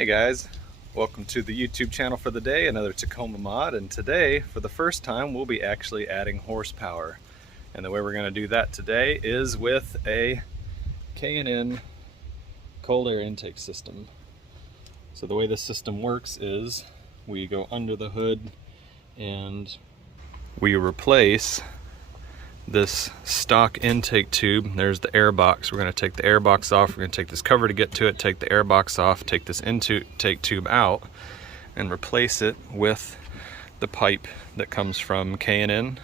Hey guys, welcome to the YouTube channel for the day, another Tacoma mod, and today, for the first time, we'll be actually adding horsepower. And the way we're going to do that today is with a K&N cold air intake system. So the way this system works is we go under the hood and we replace this stock intake tube. There's the air box. We're going to take the air box off. We're going to take this cover to get to it, take the air box off, take this intake tube out, and replace it with the pipe that comes from K&N.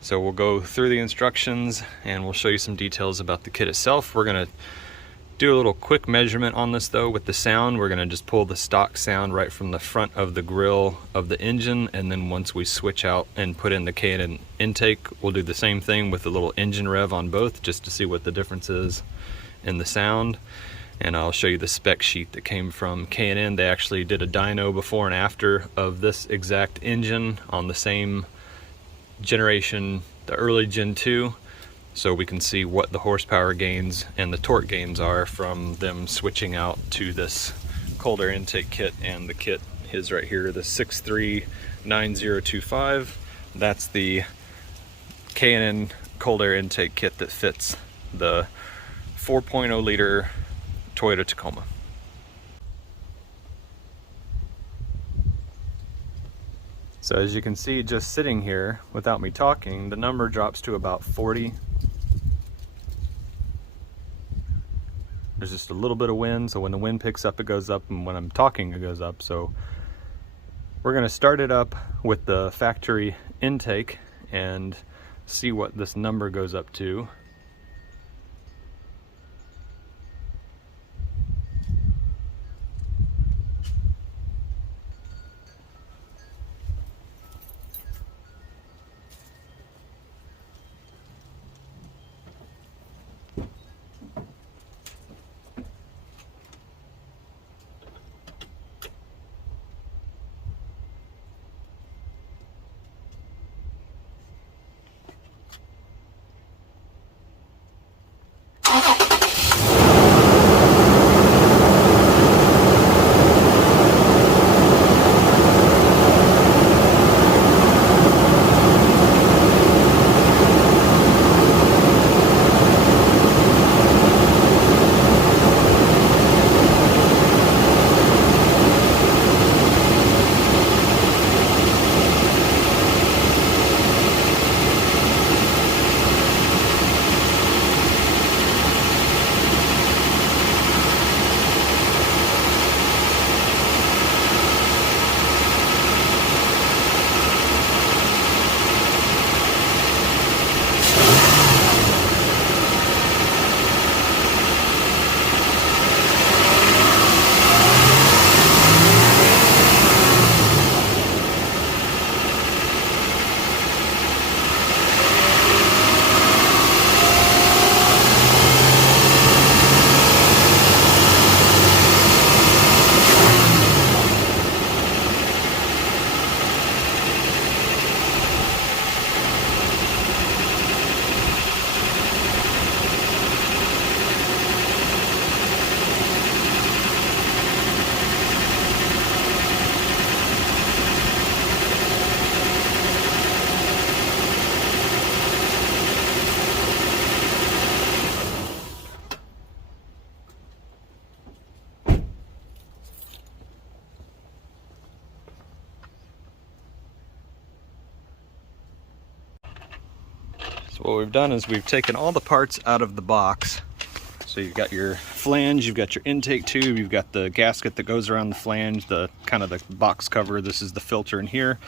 So we'll go through the instructions and we'll show you some details about the kit itself. We're going to do a little quick measurement on this though with the sound. We're going to just pull the stock sound right from the front of the grill of the engine, and then once we switch out and put in the K&N intake, we'll do the same thing with the little engine rev on both just to see what the difference is in the sound. And I'll show you the spec sheet that came from K&N. They actually did a dyno before and after of this exact engine on the same generation, the early Gen 2. So we can see what the horsepower gains and the torque gains are from them switching out to this cold air intake kit. And the kit is right here, the 639025. That's the K&N cold air intake kit that fits the 4.0 liter Toyota Tacoma. So as you can see, just sitting here without me talking, the number drops to about 40. There's just a little bit of wind, so when the wind picks up, it goes up, and when I'm talking, it goes up. So we're going to start it up with the factory intake and see what this number goes up to. So what we've done is we've taken all the parts out of the box. So you've got your flange, you've got your intake tube, you've got the gasket that goes around the flange, the kind of the box cover. This is the filter in here.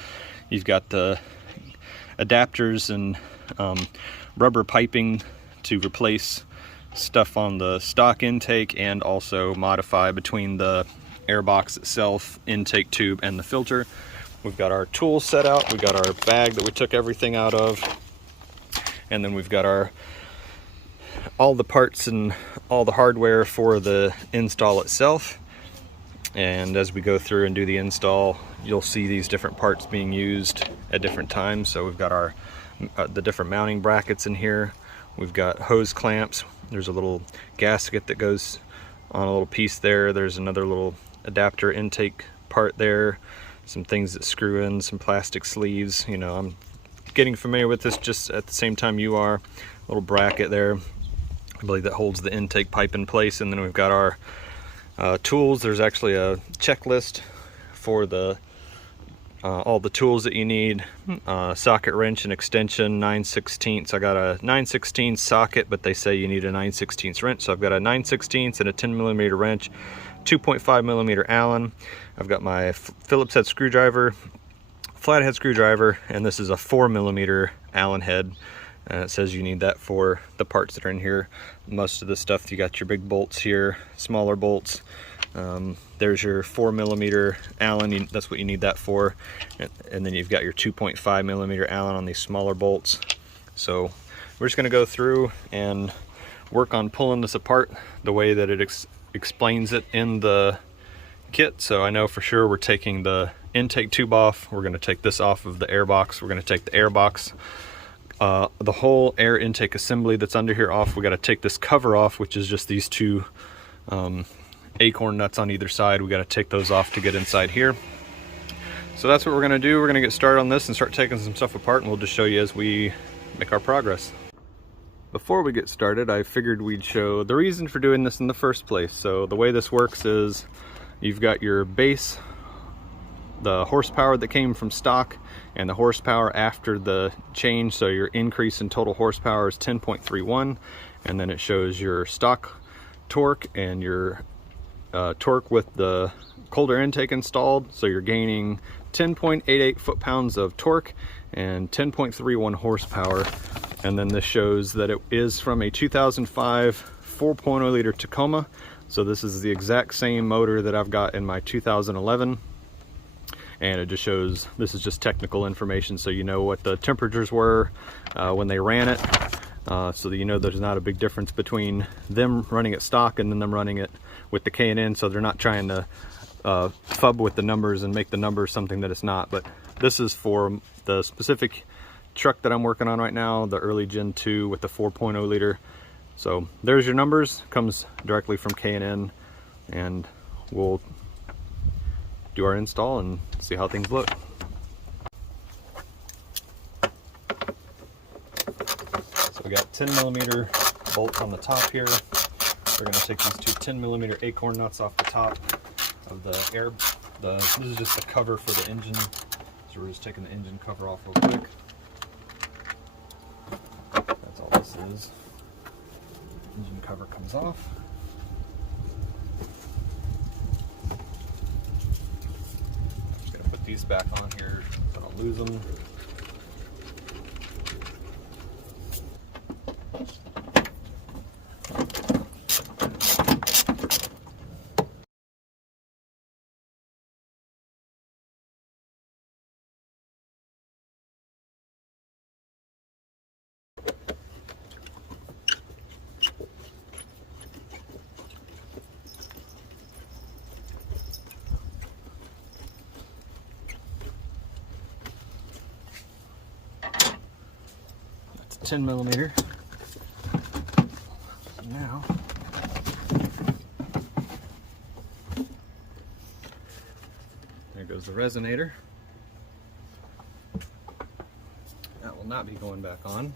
You've got the adapters and rubber piping to replace stuff on the stock intake and also modify between the air box itself, intake tube, and the filter. We've got our tools set out. We've got our bag that we took everything out of. And then we've got all the parts and all the hardware for the install itself. And as we go through and do the install, you'll see these different parts being used at different times. So we've got our the different mounting brackets in here. We've got hose clamps. There's a little gasket that goes on a little piece there. There's another little adapter intake part there, some things that screw in, some plastic sleeves. You know, I'm getting familiar with this just at the same time you are. Little bracket there, I believe that holds the intake pipe in place. And then we've got our tools. There's actually a checklist for the all the tools that you need. Socket wrench and extension, 9/16. I got a 9/16 socket, but they say you need a 9/16 wrench. So I've got a 9/16 and a 10mm wrench, 2.5mm Allen. I've got my Phillips head screwdriver, flathead screwdriver, and this is a 4mm Allen head. And it says you need that for the parts that are in here. Most of the stuff, you got your big bolts here, smaller bolts. There's your 4mm Allen, that's what you need that for. And then you've got your 2.5mm Allen on these smaller bolts. So we're just gonna go through and work on pulling this apart the way that it explains it in the kit. So I know for sure we're taking the intake tube off. We're gonna take this off of the air box. We're gonna take the air box, the whole air intake assembly that's under here off. We got to take this cover off, which is just these two acorn nuts on either side. We got to take those off to get inside here. So that's what we're going to do. We're going to get started on this and start taking some stuff apart, and we'll just show you as we make our progress. Before we get started, I figured we'd show the reason for doing this in the first place. So the way this works is you've got your base, the horsepower that came from stock, and the horsepower after the change. So your increase in total horsepower is 10.31, and then it shows your stock torque and your torque with the cold air intake installed. So you're gaining 10.88 foot-pounds of torque and 10.31 horsepower. And then this shows that it is from a 2005 4.0 liter Tacoma. So this is the exact same motor that I've got in my 2011. And it just shows, this is just technical information, so you know what the temperatures were when they ran it, so that you know there's not a big difference between them running it stock and then them running it with the K&N. So they're not trying to fub with the numbers and make the numbers something that it's not. But this is for the specific truck that I'm working on right now, the early Gen 2 with the 4.0 liter. So there's your numbers, comes directly from K&N, and we'll do our install and see how things look. So we got 10mm bolts on the top here. We're going to take these two 10mm acorn nuts off the top of the air. This is just the cover for the engine. So we're just taking the engine cover off real quick. That's all this is. Engine cover comes off. These back on here so I don't lose them. That's 10mm. Now there goes the resonator. That will not be going back on.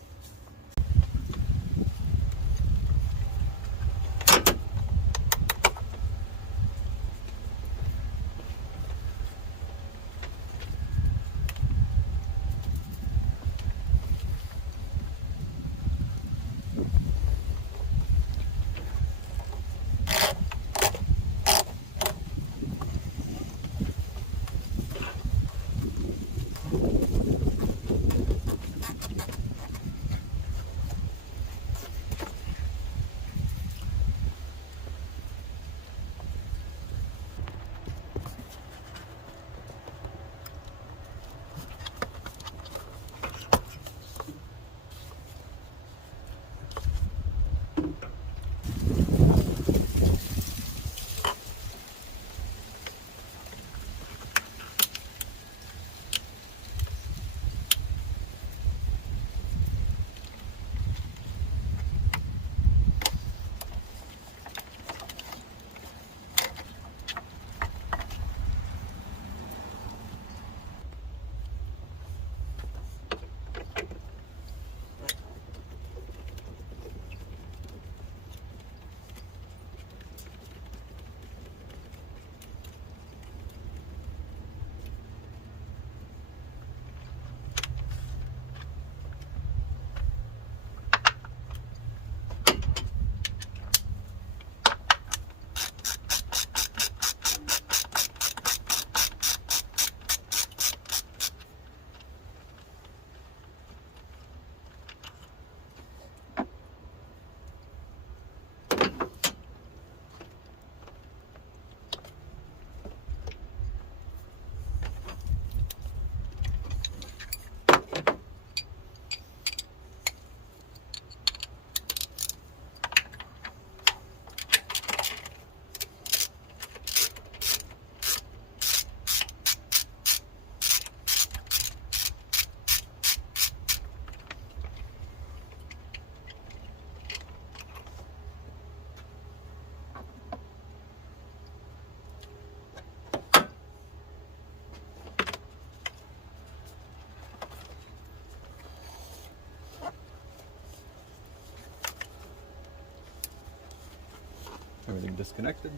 Everything disconnected.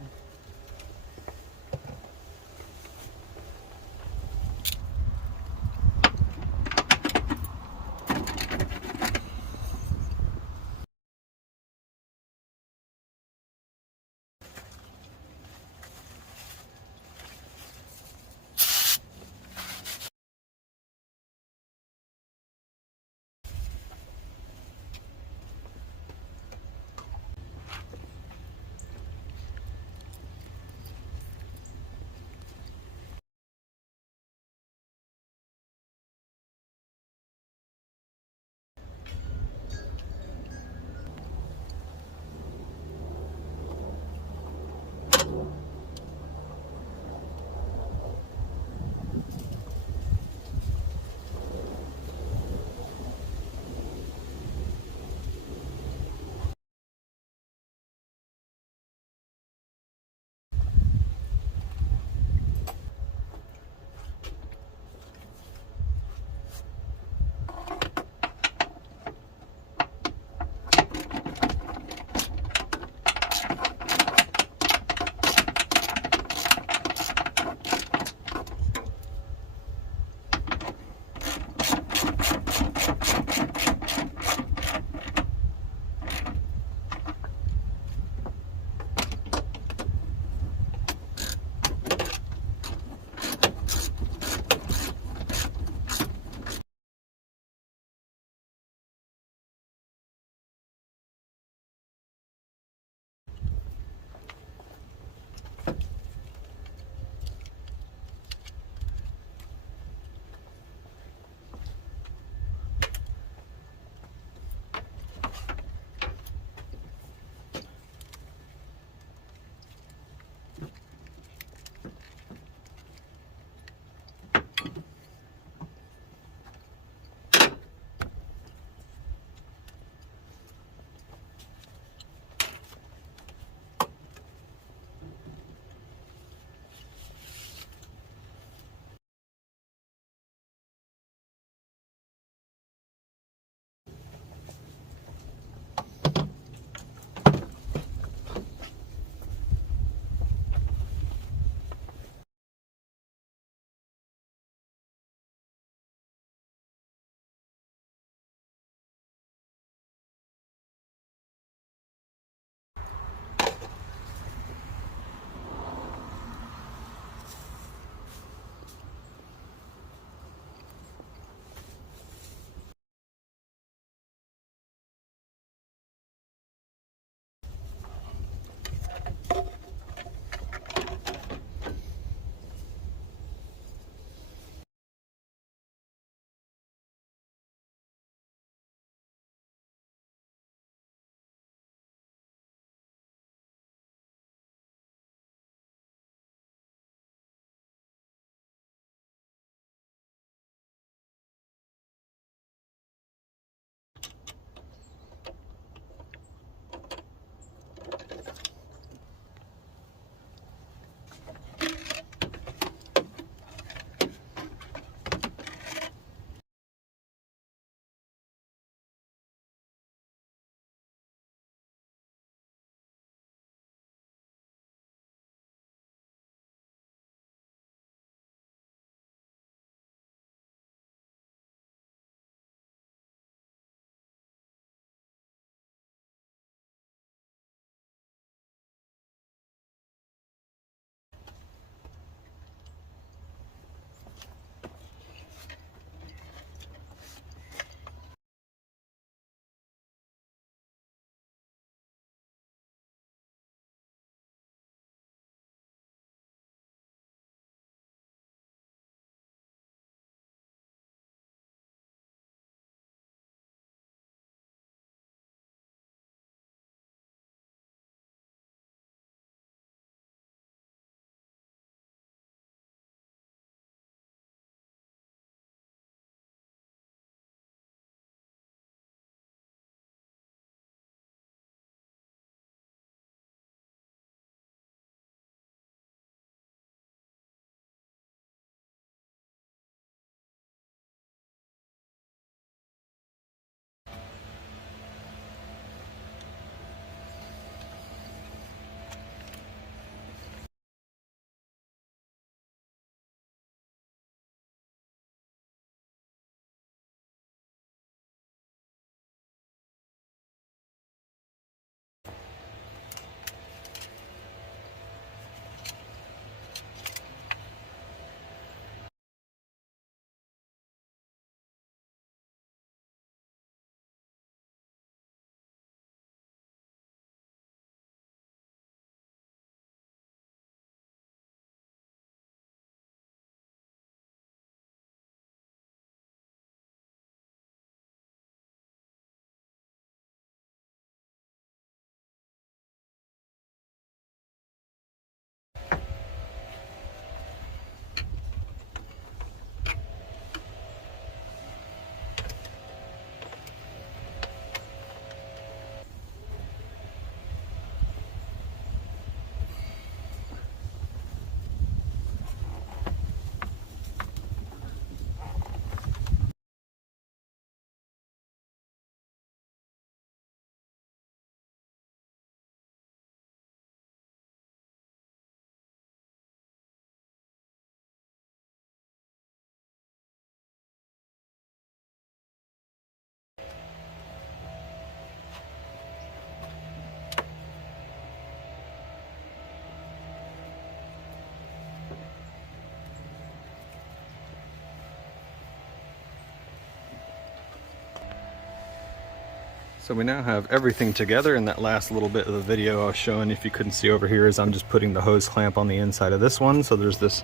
So we now have everything together, and that last little bit of the video I was showing, if you couldn't see over here, is I'm just putting the hose clamp on the inside of this one. So there's this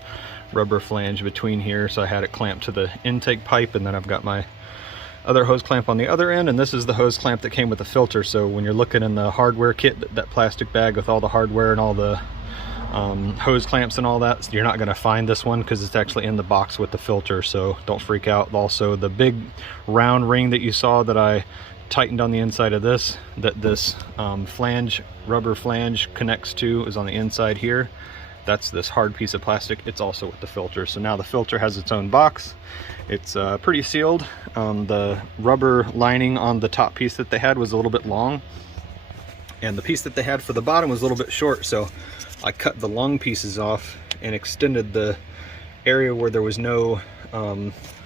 rubber flange between here, so I had it clamped to the intake pipe, and then I've got my other hose clamp on the other end, and this is the hose clamp that came with the filter. So when you're looking in the hardware kit, that plastic bag with all the hardware and all the hose clamps and all that, you're not going to find this one because it's actually in the box with the filter, so don't freak out. Also, the big round ring that you saw that I tightened on the inside of this, that this rubber flange connects to, is on the inside here. That's this hard piece of plastic. It's also with the filter. So now the filter has its own box. It's pretty sealed. The rubber lining on the top piece that they had was a little bit long, and the piece that they had for the bottom was a little bit short, so I cut the long pieces off and extended the area where there was no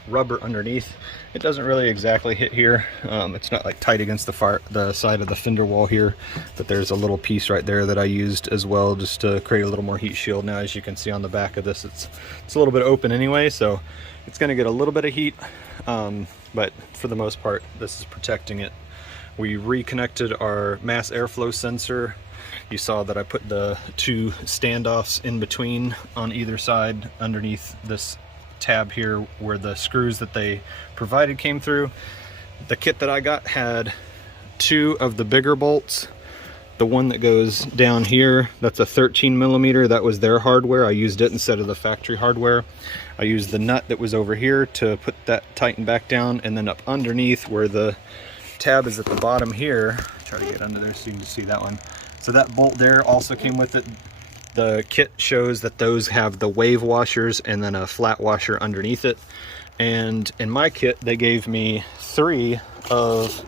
rubber underneath. It doesn't really exactly hit here. It's not like tight against the side of the fender wall here, but there's a little piece right there that I used as well, just to create a little more heat shield. Now, as you can see on the back of this, it's a little bit open anyway, so it's going to get a little bit of heat, but for the most part, this is protecting it. We reconnected our mass airflow sensor. You saw that I put the two standoffs in between on either side underneath this tab here where the screws that they provided came through. The kit that I got had two of the bigger bolts. The one that goes down here, that's a 13 millimeter. That was their hardware. I used it instead of the factory hardware. I used the nut that was over here to put that tighten back down, and then up underneath where the tab is at the bottom here, try to get under there so you can see that one. So that bolt there also came with it. The kit shows that those have the wave washers and then a flat washer underneath it. And in my kit, they gave me three of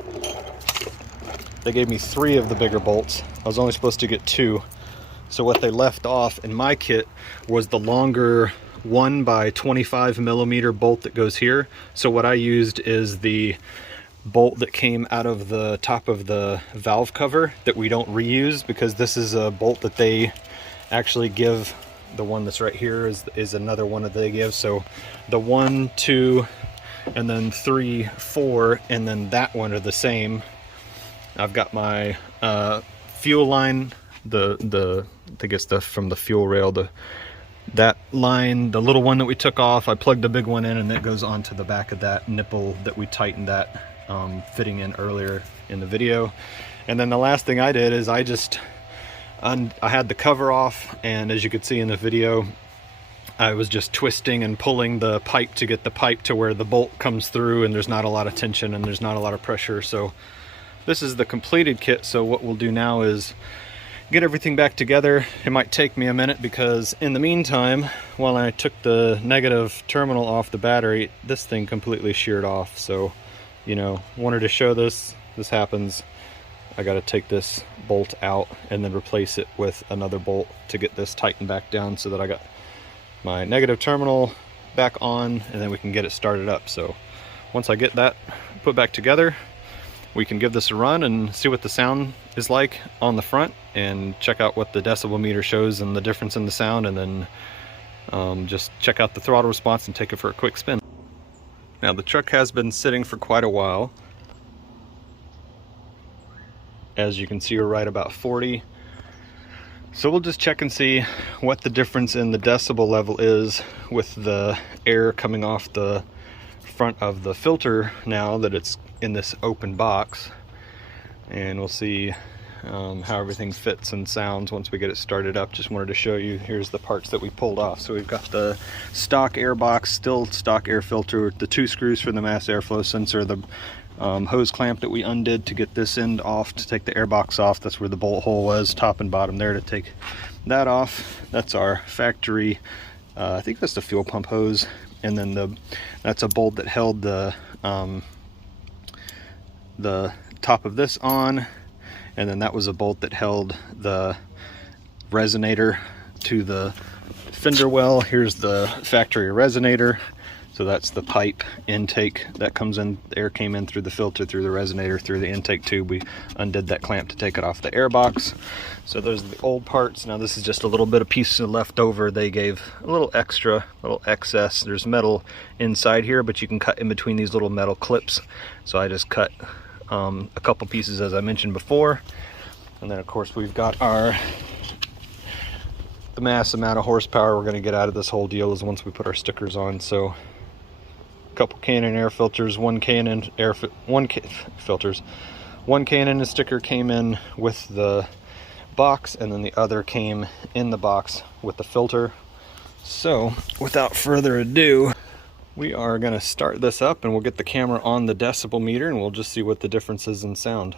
the bigger bolts. I was only supposed to get two. So what they left off in my kit was the longer 1 by 25 millimeter bolt that goes here. So what I used is the bolt that came out of the top of the valve cover that we don't reuse, because this is a bolt that they actually give. The one that's right here is another one that they give. So the 1, 2, and then 3, 4, and then that one are the same. I've got my fuel line, I guess from the fuel rail, that line, the little one that we took off, I plugged the big one in, and that goes onto the back of that nipple that we tightened that fitting in earlier in the video. And then the last thing I did is I had the cover off, and as you could see in the video, I was just twisting and pulling the pipe to get the pipe to where the bolt comes through, and there's not a lot of tension and there's not a lot of pressure. So this is the completed kit. So what we'll do now is get everything back together. It might take me a minute because in the meantime, while I took the negative terminal off the battery, this thing completely sheared off. So, you know, wanted to show this happens. I got to take this bolt out and then replace it with another bolt to get this tightened back down so that I got my negative terminal back on, and then we can get it started up. So once I get that put back together, we can give this a run and see what the sound is like on the front, and check out what the decibel meter shows and the difference in the sound, and then just check out the throttle response and take it for a quick spin. Now the truck has been sitting for quite a while. As you can see, we're right about 40. So we'll just check and see what the difference in the decibel level is with the air coming off the front of the filter now that it's in this open box. And we'll see how everything fits and sounds once we get it started up. Just wanted to show you, here's the parts that we pulled off. So we've got the stock air box, still stock air filter, the 2 screws for the mass airflow sensor, the hose clamp that we undid to get this end off, to take the air box off. That's where the bolt hole was, top and bottom there, to take that off. That's our factory, I think that's the fuel pump hose. And then that's a bolt that held the top of this on, and then that was a bolt that held the resonator to the fender well. Here's the factory resonator. So that's the pipe intake that comes in. The air came in through the filter, through the resonator, through the intake tube. We undid that clamp to take it off the air box. So those are the old parts. Now this is just a little bit of piece left over. They gave a little extra, a little excess. There's metal inside here, but you can cut in between these little metal clips. So I just cut a couple pieces as I mentioned before. And then of course we've got the mass amount of horsepower we're going to get out of this whole deal is once we put our stickers on. So a couple K&N air filters, one K&N sticker came in with the box, and then the other came in the box with the filter. So without further ado, we are going to start this up, and we'll get the camera on the decibel meter and we'll just see what the difference is in sound.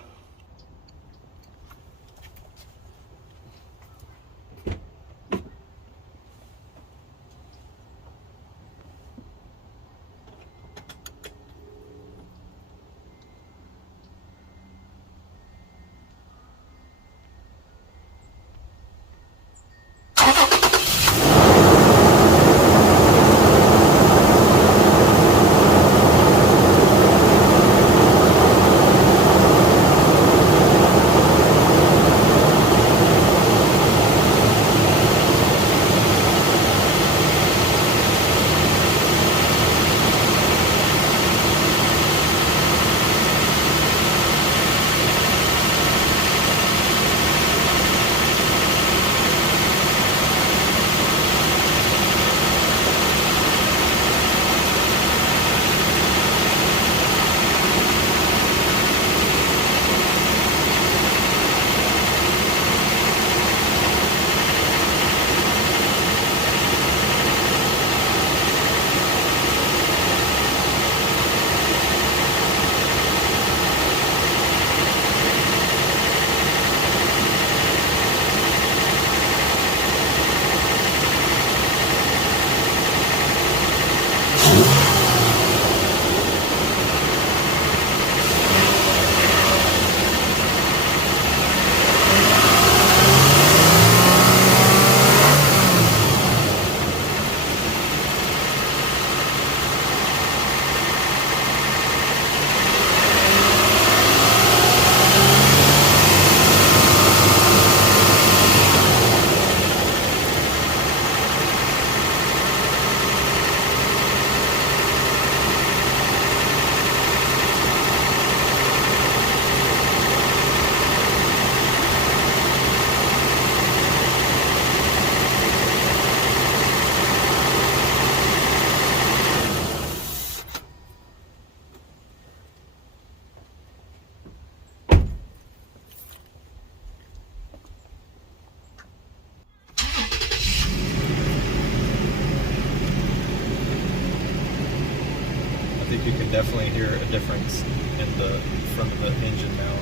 I think you can definitely hear a difference in the front of the engine now.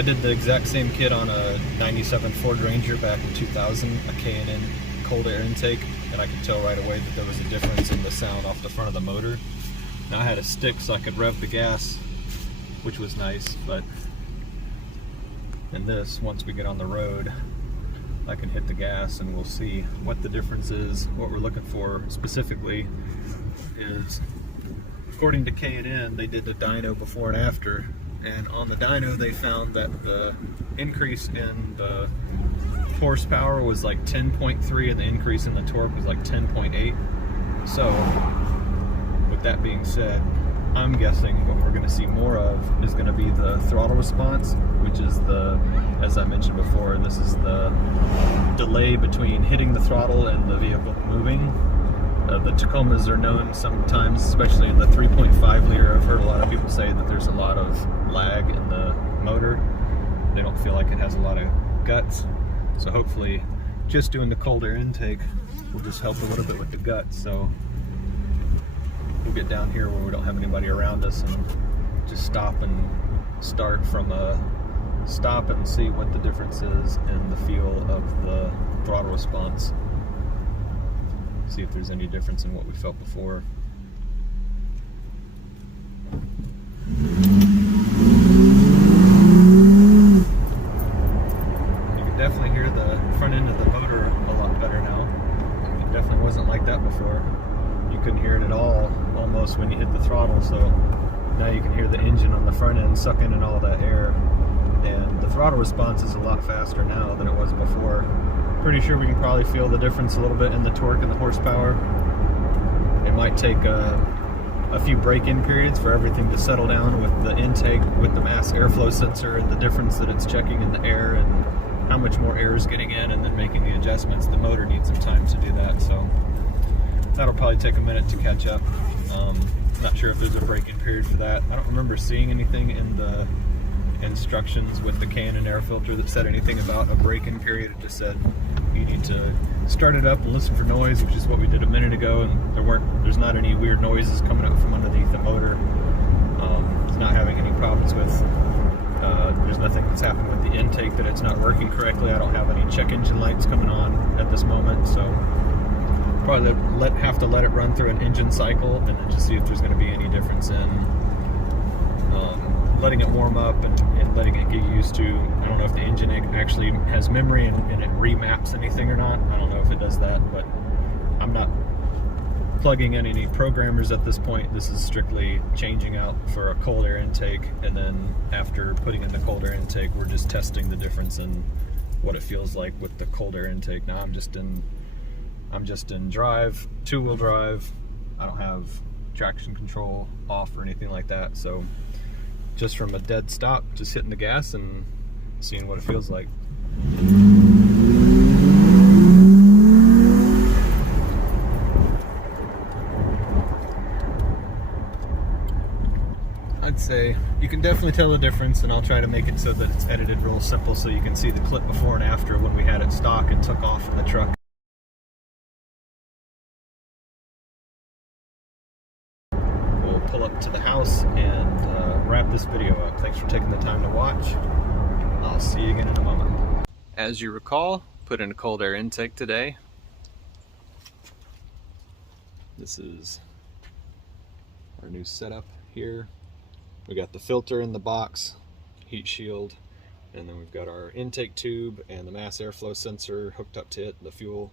I did the exact same kit on a 97 Ford Ranger back in 2000, a K&N cold air intake, and I could tell right away that there was a difference in the sound off the front of the motor. Now I had a stick so I could rev the gas, which was nice, but in this, once we get on the road, I can hit the gas and we'll see what the difference is. What we're looking for specifically is, according to K&N, they did the dyno before and after, and on the dyno they found that the increase in the horsepower was like 10.3 and the increase in the torque was like 10.8. So with that being said, I'm guessing what we're going to see more of is going to be the throttle response, which is the, as I mentioned before, this is the delay between hitting the throttle and the vehicle moving. The Tacomas are known sometimes, especially in the 3.5 liter, I've heard a lot of people say that there's a lot of lag in the motor. They don't feel like it has a lot of guts. So hopefully just doing the cold air intake will just help a little bit with the guts. So we'll get down here where we don't have anybody around us and just stop and start from a stop and see what the difference is in the feel of the throttle response. See if there's any difference in what we felt before. You can definitely hear the front end of the motor a lot better now. It definitely wasn't like that before. You couldn't hear it at all almost when you hit the throttle, so now you can hear the engine on the front end sucking in all that air. And the throttle response is a lot faster now than it was before. Pretty sure we can probably feel the difference a little bit in the torque and the horsepower. It might take a few break-in periods for everything to settle down with the intake, with the mass airflow sensor, and the difference that it's checking in the air and how much more air is getting in, and then making the adjustments. The motor needs some time to do that, so that'll probably take a minute to catch up. Not sure if there's a break-in period for that. I don't remember seeing anything in the instructions with the K&N air filter that said anything about a break-in period. It just said you need to start it up and listen for noise, which is what we did a minute ago, and there's not any weird noises coming up from underneath the motor. It's not having any problems with, there's nothing that's happening with the intake that it's not working correctly. I don't have any check engine lights coming on at this moment, so probably have to let it run through an engine cycle and then just see if there's going to be any difference in letting it warm up and letting it get used to. I don't know if the engine actually has memory and it remaps anything or not. I don't know if it does that, but I'm not plugging in any programmers at this point. This is strictly changing out for a cold air intake, and then after putting in the cold air intake, we're just testing the difference in what it feels like with the cold air intake. Now I'm just in drive, two-wheel drive. I don't have traction control off or anything like that, so just from a dead stop, just hitting the gas and seeing what it feels like. I'd say you can definitely tell the difference, and I'll try to make it so that it's edited real simple so you can see the clip before and after when we had it stock and took off from the truck. We'll pull up to the house and wrap this video up. Thanks for taking the time to watch. I'll see you again in a moment. As you recall, put in a cold air intake today. This is our new setup here. We got the filter in the box, heat shield, and then we've got our intake tube and the mass airflow sensor hooked up to it. The fuel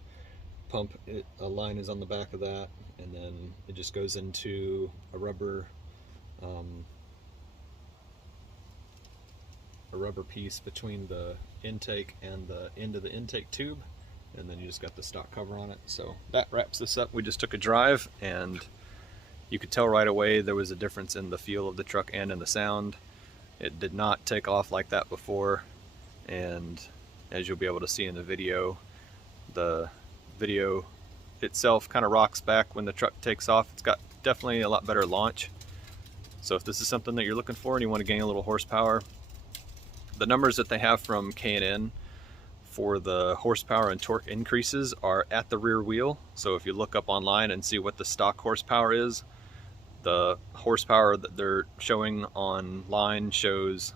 pump, a line is on the back of that, and then it just goes into a rubber piece between the intake and the end of the intake tube, and then you just got the stock cover on it. So that wraps this up. We just took a drive, and you could tell right away there was a difference in the feel of the truck and in the sound. It did not take off like that before, and as you'll be able to see in the video itself kind of rocks back when the truck takes off. It's got definitely a lot better launch. So if this is something that you're looking for and you want to gain a little horsepower, the numbers that they have from K&N for the horsepower and torque increases are at the rear wheel. So if you look up online and see what the stock horsepower is, the horsepower that they're showing online shows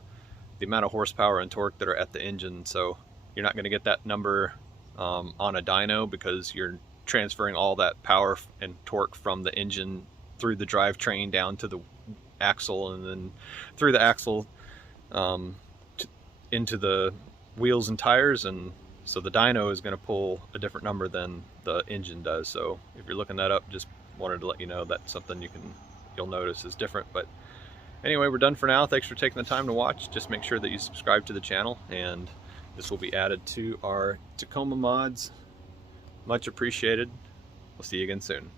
the amount of horsepower and torque that are at the engine. So you're not going to get that number on a dyno, because you're transferring all that power and torque from the engine through the drivetrain down to the axle, and then through the axle into the wheels and tires, and so the dyno is going to pull a different number than the engine does. So if you're looking that up, just wanted to let you know that's something you'll notice is different. But anyway, we're done for now. Thanks for taking the time to watch. Just make sure that you subscribe to the channel, and this will be added to our Tacoma mods. Much appreciated. We'll see you again soon.